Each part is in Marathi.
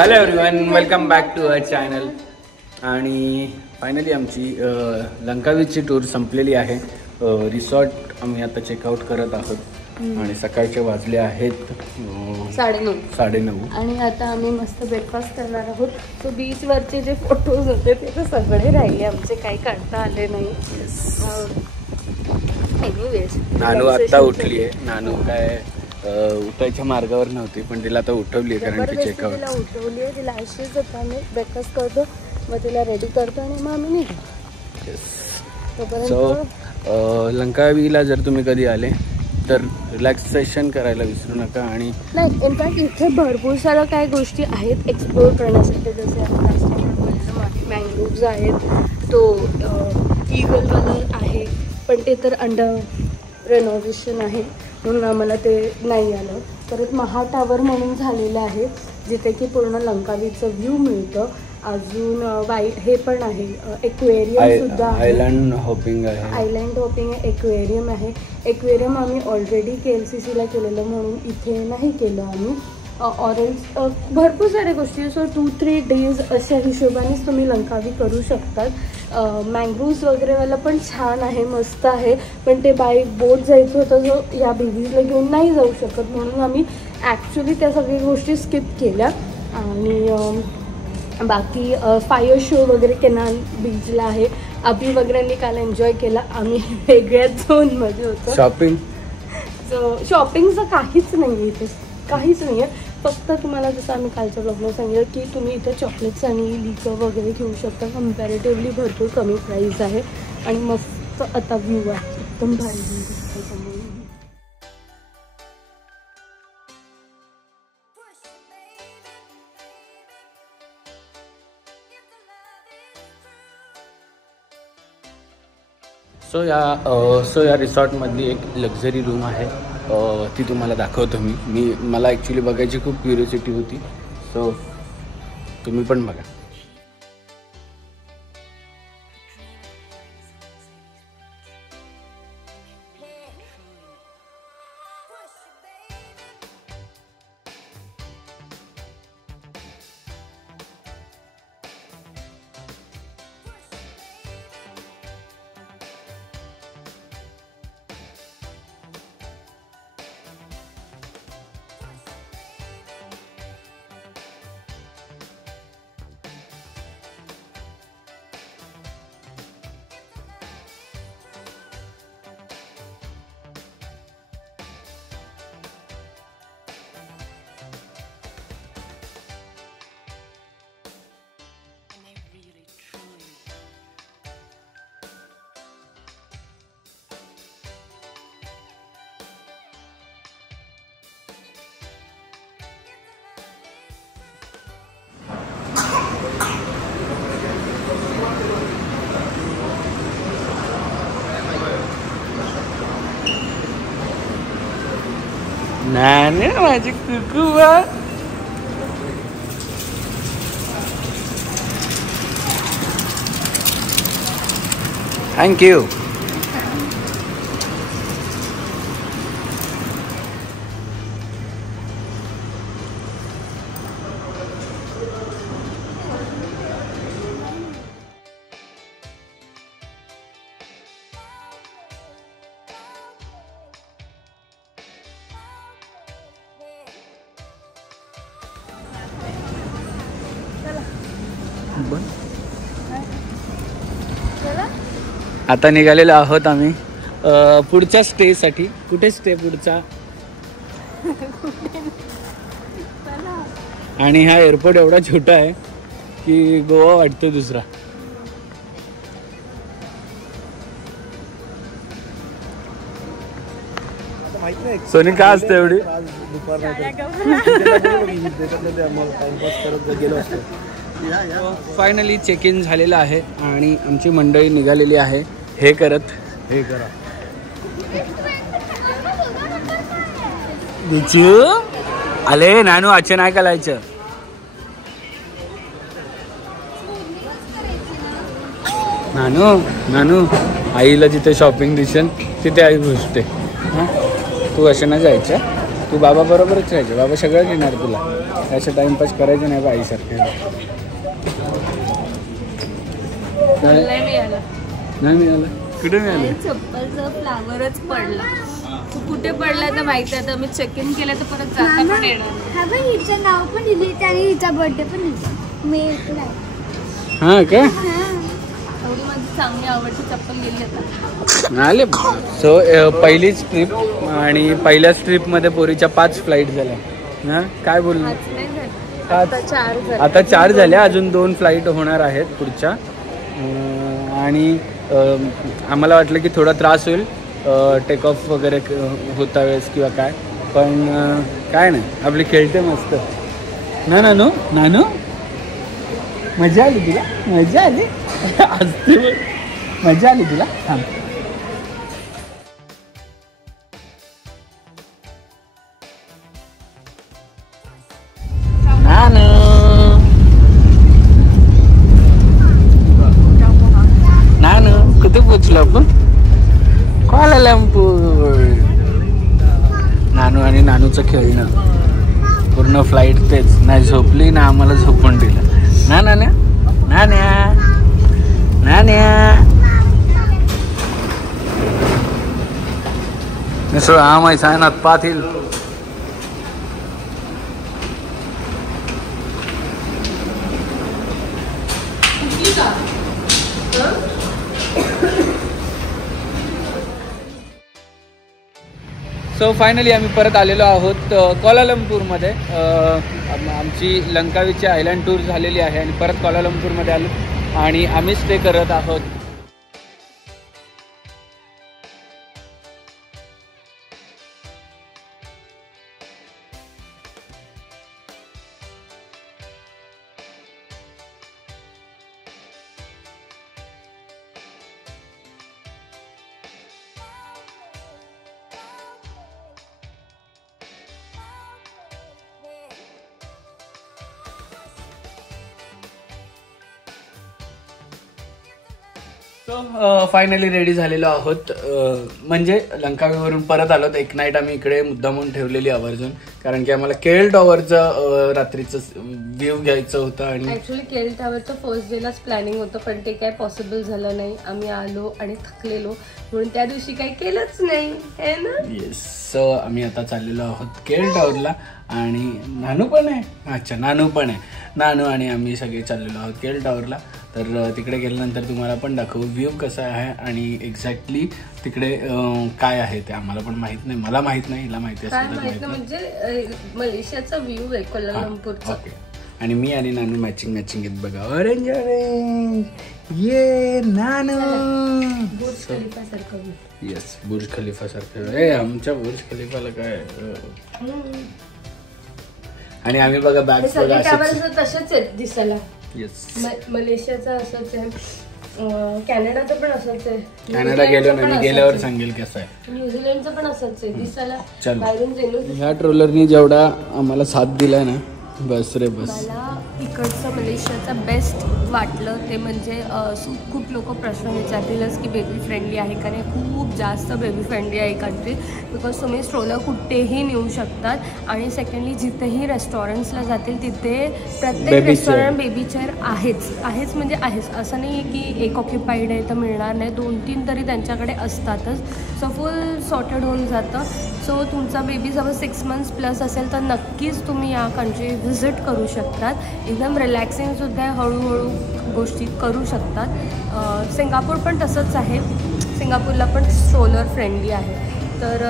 Hello everyone, welcome back to our channel. आणि फायनली आमची लंकावीची टूर संपलेली आहे. रिसॉर्ट आम्ही आता चेकआउट करत आहोत आणि सकाळचे वाजले आहेत 9:30. आणि आता आम्ही मस्त ब्रेकफास्ट करणार आहोत. सो बीचवरचे जे फोटोज होते ते तर सगळे राहिले, आमचे काही काढता आले नाही. एनिवेज, नानू आत्ता उठली आहे. नानू काय उठायच्या मार्गावर नव्हती, पण तिला आता उठवली आहे कारण की चेकआउट तिला उठवली आहे. तिला अशीच आता आम्ही ब्रेकफास्ट करतो, मग तिला रेडी करतो आणि मग आम्ही निघतो. सो लंकावीला जर तुम्ही कधी आले तर रिलॅक्सेशन करायला विसरू नका. आणि नाही, इनफॅक्ट इथे भरपूर साऱ्या काही गोष्टी आहेत एक्सप्लोर करण्यासाठी. जसे मँग्रोव्ज आहेत, तो ईगलवाला आहे, पण ते तर अंडर रेनोव्हेशन आहे म्हणून आम्हाला ते नाही आलं. परत महा टावर म्हणून झालेलं आहे जिथे की पूर्ण लंकावीचं व्ह्यू मिळतं. अजून हे पण आहे, एक्वेरियम सुद्धा आहे. आयलँड हॉपिंग आहे, एक्वेरियम आहे. एक्वेरियम आम्ही ऑलरेडी KLCCला केलेलं म्हणून इथे नाही केलं आम्ही. ऑरेंज भरपूर साऱ्या गोष्टी. सो 2-3 डेज अशा हिशोबानेच तुम्ही लंकावी करू शकतात. मँग्रोव्ज वगैरेवाला पण छान आहे, मस्त आहे, पण ते बाय बोट जायचं होतं, जो या बेबीजला घेऊन नाही जाऊ शकत म्हणून आम्ही ॲक्च्युली त्या सगळ्या गोष्टी स्किप केल्या. आणि बाकी फायर शो वगैरे केनाल बीचला आहे. अभि वगैरेंनी काल एन्जॉय केला. आम्ही वेगळ्याच झोनमध्ये होतो. शॉपिंगचं काहीच नाही आहे इथे, काहीच नाही आहे. फक्त तुम्हाला जसं आम्ही कालच्या ब्लॉगला सांगितलं की तुम्ही इथे चॉकलेट्स आणि लिकर वगैरे घेऊ शकता. कम्पॅरेटिव्हली भरपूर कमी प्राईस आहे आणि मस्त आता व्ह्यू आहे, एकदम भारी व्ह्यू दिसतो समोर. सो या रिसॉर्टमधली एक लक्झरी रूम आहे, ती तुम्हाला दाखवतो मला ॲक्च्युली बघायची खूप क्युरियोसिटी होती. सो तुम्ही पण बघा. नाने माझी कुकुवा, थँक्यू. आता निघालेलो आहोत आम्ही पुढच्या स्टेसाठी. कुठे स्टे पुढचा? आणि हा एअरपोर्ट एवढा छोटा आहे की गोवा वाटतो दुसरा. सोनी का असते एवढी? फायनली चेक इन झालेलं आहे आणि आमची मंडळी निघालेली आहे. हे करा आले. नानू आजचे नाही करायचं. नानू आईला जिथे शॉपिंग दिसेल तिथे आई घुसते. तू असे नाही जायचं. तू बाबा बरोबरच राहायचं, बाबा सगळं घेणार तुला, असं टाइमपास करायचं नाही बाईसारखे. नाही मिळाला. नाही मिळालं? कुठे मिळालं? चप्पलचा फ्लावरच पडला. तू कुठे पडला तर माहिती आहे. आता मी चेक इन केलं तर परत जाता पण येणार. हा पण हिचं नाव पण लिहिलं आणि हिचा बर्थडे पण लिहिलं. मे हां का? एवढी माझी चांगली आवडती चप्पल गेली आता. आले. सो पहिलीच ट्रिप आणि पहिल्याच ट्रिपमध्ये पोरीच्या 5 फ्लाईट झाल्या. हां काय बोललो? नाही झालं. 5 आता 4 झाले. आता 4 झाल्या, अजून 2 फ्लाईट होणार आहेत पुढच्या. आणि आम्हाला वाटलं की थोडा त्रास होईल टेक ऑफ वगैरे होता वेळेस किंवा काय, पण काय नाही, आपली खेळते मस्त ना. नानू नानू मजा आली तुला? मजा आली असते, मजा आली तुला? थांब. नानू नानू कुठे पोचलो आपण? क्वालालंपूर. नानू आणि नानूचं खेळणं पूर्ण फ्लाईट तेच, नाही झोपली ना आम्हाला झोपून दिलं ना. नान्या नान्या नान्या मिसळ आम ऐसा ना पातील. सो फायनली आम्ही परत आलेलो आहोत क्वालालंपूरमध्ये. आमची लंकावीची आयलँड टूर झालेली आहे आणि परत क्वालालंपूरमध्ये आलो आणि आम्ही स्टे करत आहोत. सो फायनली रेडी झालेलो आहोत. म्हणजे लंकावीवरून परत आलो. एक नाईट आम्ही इकडे मुद्दामून ठेवलेली आवर्जून, कारण की आम्हाला केएल टॉवरचं रात्रीचं व्ह्यू घ्यायचं होतं. आणि ऍक्च्युली केएल टॉवरचं फर्स्ट डेलाच प्लॅनिंग होतं, पण ते काय पॉसिबल झालं नाही. आम्ही आलो आणि थकलेलो म्हणून त्या दिवशी काही केलंच नाही, है ना? येस. सो आम्ही आता चाललेलो आहोत केएल टॉवरला आणि नानू पण आहे. अच्छा, नानू पण आहे. नानू आणि आम्ही सगळे चाललेलो आहोत केएल टॉवरला. तर तिकडे गेल्यानंतर तुम्हाला पण दाखवू व्ह्यू कसा आहे आणि एक्झॅक्टली तिकडे काय आहे ते आम्हाला पण माहित नाही. मला माहित नाही, हिला माहिती असेल. म्हणजे मलेशियाचा व्ह्यू आहे क्वालालंपूरचा. ओके. आणि मी आणि नानू मॅचिंग आहेत बघा. ऑरेंज ऑरेंज ये नानू. बुर्ज खलिफा सारखं. येस, बुर्ज खलिफा सारखं. आमच्या बुर्ज खलिफाला काय. आणि आम्ही बघा बॅग्स तसेच आहेत दिसायला. येस. मलेशियाचा असंच आहे, कॅनडाचं पण असंच आहे. कॅनडा गेलो ना, मी गेल्यावर सांगेल कसं आहे. न्यूझीलंडचं पण असंच आहे दिसायला. चलो. बाहेरून जेलो. ह्या ट्रोलरनी जेवढा आम्हाला साथ दिलाय ना, बस रे बस. मला इकडचं मलेशियाचं बेस्ट वाटलं ते म्हणजे खूप लोक प्रश्न विचारतीलच की बेबी फ्रेंडली आहे का नाही. खूप जास्त बेबी फ्रेंडली आहे कंट्री, बिकॉज तुम्ही स्ट्रोलर कुठेही नेऊ शकतात. आणि सेकंडली जिथेही रेस्टॉरंट्सला जातील तिथे प्रत्येक रेस्टॉरंट बेबी चेअर आहेच म्हणजे आहेच. असं नाही की एक ऑक्युपाईड आहे तर मिळणार नाही, 2-3 तरी त्यांच्याकडे असतातच. सो फुल सॉर्टेड होऊन जातं. सो तुमचा बेबी समज 6 months प्लस असेल तर नक्कीच तुम्ही या कंट्री व्हिजिट करू शकतात. एकदम रिलॅक्सिंगसुद्धा आहे, हळूहळू गोष्टी करू शकतात. सिंगापूर पण तसंच आहे. सिंगापूरला पण स्ट्रोलर फ्रेंडली आहे, तर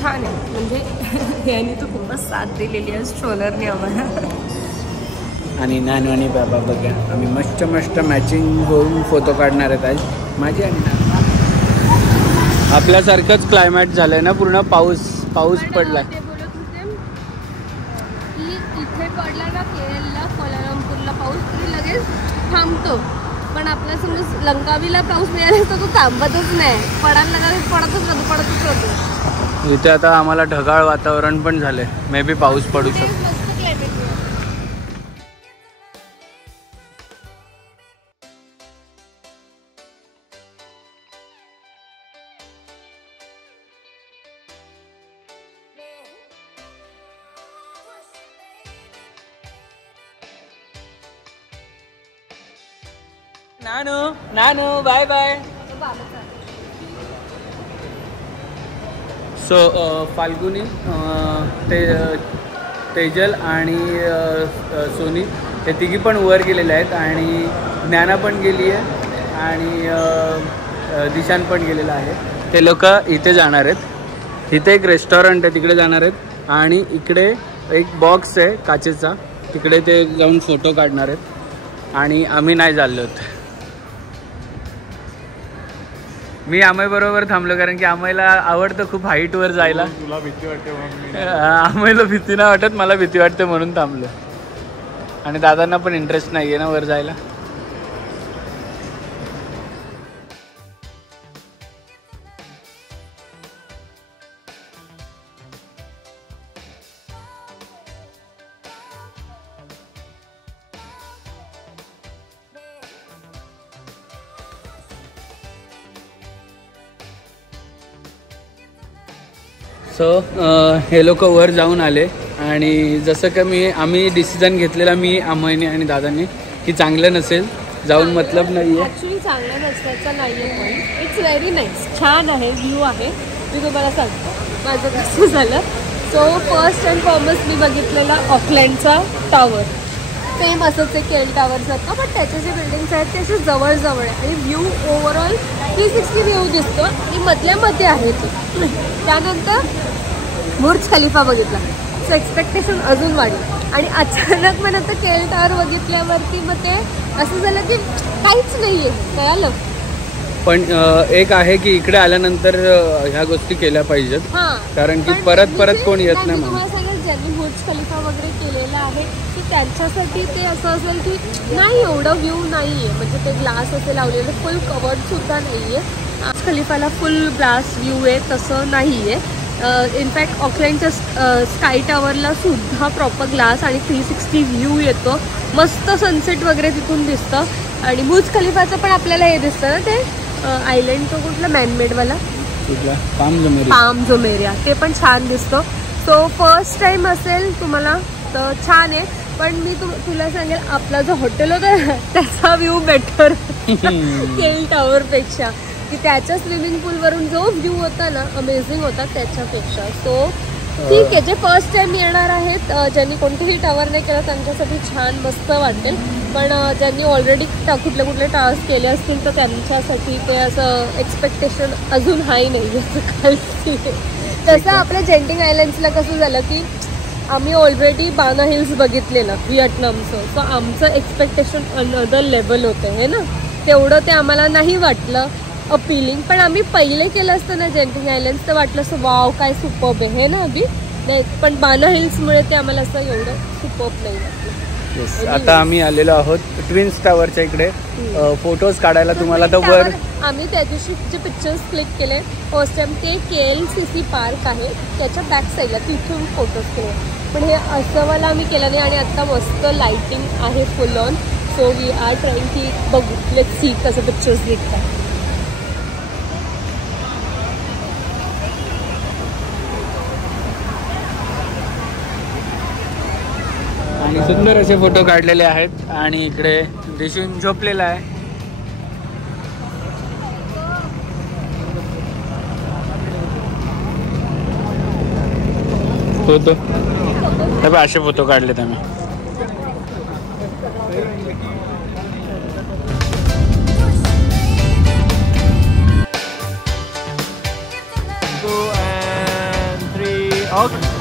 छान आहे. म्हणजे यांनी तर खूपच साथ दिलेली आहे स्ट्रोलरने आम्हाला. आणि नानू आणि बाबा बघा, आम्ही मस्त मॅचिंग होऊन फोटो काढणार आहेत आज माझी आणि नानू. आपल्यासारखंच क्लायमेट झालंय ना, पूर्ण पाऊस पडला. ते बोलत होते की इथे पडला ना केरळला क्वालालंपूरला पाऊस तरी लगेच थांबतो, पण आपला समज लंकावीला पाऊस मिळाला तर तो थांबतच नाही, पडायला लागला पडतच राहतो. इथे आता आम्हाला ढगाळ वातावरण पण झालंय, मे बी पाऊस पडू शकतो. नानू नानू bye bye. So Falguni, Tejal आणि सोनी हे तिघी पण वर गेलेले आहेत आणि ज्ञाना पण गेली आहे आणि दिशान पण गेलेला आहे. ते लोक इथे जाणार आहेत. इथे एक रेस्टॉरंट आहे तिकडे जाणार आहेत आणि इकडे एक बॉक्स आहे काचेचा, तिकडे ते जाऊन फोटो काढणार आहेत आणि आम्ही नाही चाललो होतो. मी आमयबरोबर थांबलो कारण की आमयला आवडतं खूप हाईटवर जायला. तुला भीती वाटते म्हणून आमयला भीती नाही वाटत, मला भीती वाटते म्हणून थांबलो. आणि दादांना पण इंटरेस्ट नाही आहे ना वर जायला. सो हे लोक वर जाऊन आले आणि जसं का आम्ही डिसिजन घेतलेला, मी अमयने आणि दादांनी, की चांगलं नसेल जाऊन मतलब नाही आहे. ॲक्च्युली चांगलं नसल्याचं नाही आहे पण इट्स व्हेरी नाईस, छान आहे, व्ह्यू आहे. मी तुम्हाला सांगतो माझं कसं झालं. सो फर्स्ट अँड फॉरमोस्ट मी बघितलेला ऑकलँडचा टॉवर, सेम असंच आहे केल टॉवरसारखं, पण त्याचे जे बिल्डिंग्स आहेत ते असे जवळजवळ आहे आणि व्ह्यू ओव्हरऑल 360 व्ह्यू दिसतो आणि मधल्यामध्ये आहे ते. त्यानंतर बुर्ज खलिफा बघितला, सो एक्सपेक्टेशन अजून वाढली आणि अचानक मग नंतर केल टॉवर बघितल्यावरती मग ते असं झालं की काहीच नाही आहे, कळालं. पण एक आहे की इकडे आल्यानंतर ह्या गोष्टी केल्या पाहिजेत, कारण की परत परत कोण येत नाही. तुम्हाला सांगेल ज्यांनी बुर्ज खलिफा वगैरे केलेला आहे की त्यांच्यासाठी ते असं असेल की नाही एवढं व्ह्यू नाही आहे, म्हणजे ते ग्लास असे लावलेलं फुल कवर्ड सुद्धा नाही आहे. बुर्ज खलिफाला फुल ग्लास व्ह्यू आहे तसं नाही आहे. इनफॅक्ट ऑकलँडच्या स्काय टॉवरला सुद्धा प्रॉपर ग्लास आणि 360 व्ह्यू येतो, मस्त सनसेट वगैरे तिथून दिसतं. आणि बुर्ज खलिफाचं पण आपल्याला हे दिसतं ना ते आयलंड, तो कुठला मॅनमेडवाला पाम जुमेरिया, ते पण छान दिसतो. सो फर्स्ट टाइम असेल तुम्हाला तर छान आहे. पण मी तुला सांगेल आपला जो हॉटेल होता त्याचा व्ह्यू बेटर केल टॉवरपेक्षा, की त्याच्या स्विमिंग पूलवरून जो व्ह्यू होता ना अमेझिंग होता त्याच्यापेक्षा. सो ठीक आहे, जे फर्स्ट टाइम येणार आहेत, ज्यांनी कोणतेही टॉवर नाही केलं त्यांच्यासाठी छान मस्त वाटेल. पण ज्यांनी ऑलरेडी कुठले कुठले टावर्स केले असतील तर त्यांच्यासाठी ते असं एक्सपेक्टेशन अजून हाय नाही आहे. तसं आपल्या जेंटिंग आयलँड्सला कसं झालं की आम्ही ऑलरेडी बाना हिल्स बघितलेलं व्हिएतनामचं, सो आमचं एक्सपेक्टेशन अनदर लेवल होतं हे ना, तेवढं ते आम्हाला नाही वाटलं अपिलिंग. पण आम्ही पहिले केलं असतं ना जेंटिंग आयलँड्स तर वाटलं असं वाव काय सुपर्ब आहे हे ना अभि नाही, पण बाना हिल्समुळे ते आम्हाला असं एवढं सुपर्ब नाही वाटलं. आता आम्ही आलेलो आहोत ट्विन्स टावरच्या इकडे फोटोज काढायला. तुम्हाला तर वर आम्ही त्या दिवशी जे पिक्चर्स क्लिक केले फर्स्ट टाइम ते KLCC पार्क आहे त्याच्या बॅक साईडला, तिथून फोटोज केले. पण हे असं वाला आम्ही केलं नाही आणि आत्ता मस्त लाईटिंग आहे full on. So we are trying की बघू, लेट्स सी कसं पिक्चर्स दिसतात. आणि सुंदर असे फोटो काढलेले आहेत आणि इकडे दिशून झोपलेला आहे. फोटो असे फोटो काढलेत आम्ही. and 3 out.